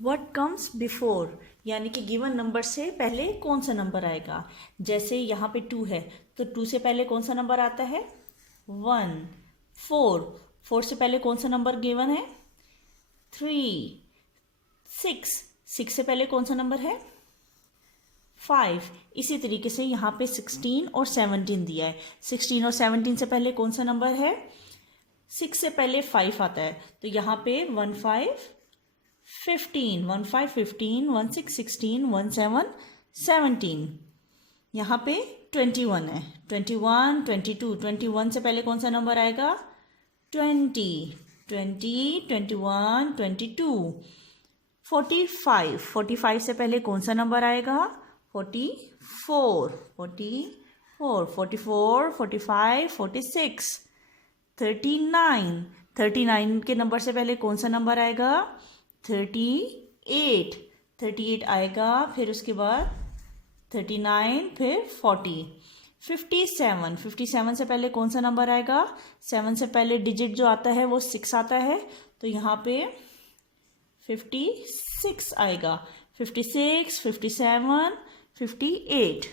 What comes before, यानी कि given number से पहले कौन सा नंबर आएगा। जैसे यहाँ पे 2 है तो 2 से पहले कौन सा नंबर आता है 1। 4 से पहले कौन सा नंबर गिवन है 3। 6 से पहले कौन सा नंबर है 5। इसी तरीके से यहाँ पे 16 और 17 दिया है। 16 और 17 से पहले कौन सा नंबर है 6 से पहले 5 आता है तो यहाँ पे 1 5 15, 1 5 15, 1 6 16, 1 7 17। यहाँ पे 21 है। 21 22, 21 से पहले कौन सा नंबर आएगा 20, 20 21 22। 45, 45 से पहले कौन सा नंबर आएगा 44, 44 44 45 46। 39, 39 के नंबर से पहले कौन सा नंबर आएगा 38, 38 आएगा। फिर उसके बाद 39, फिर 40। 57, 57 से पहले कौन सा नंबर आएगा 7 से पहले डिजिट जो आता है वो 6 आता है तो यहाँ पे 56 आएगा। 56 57 58।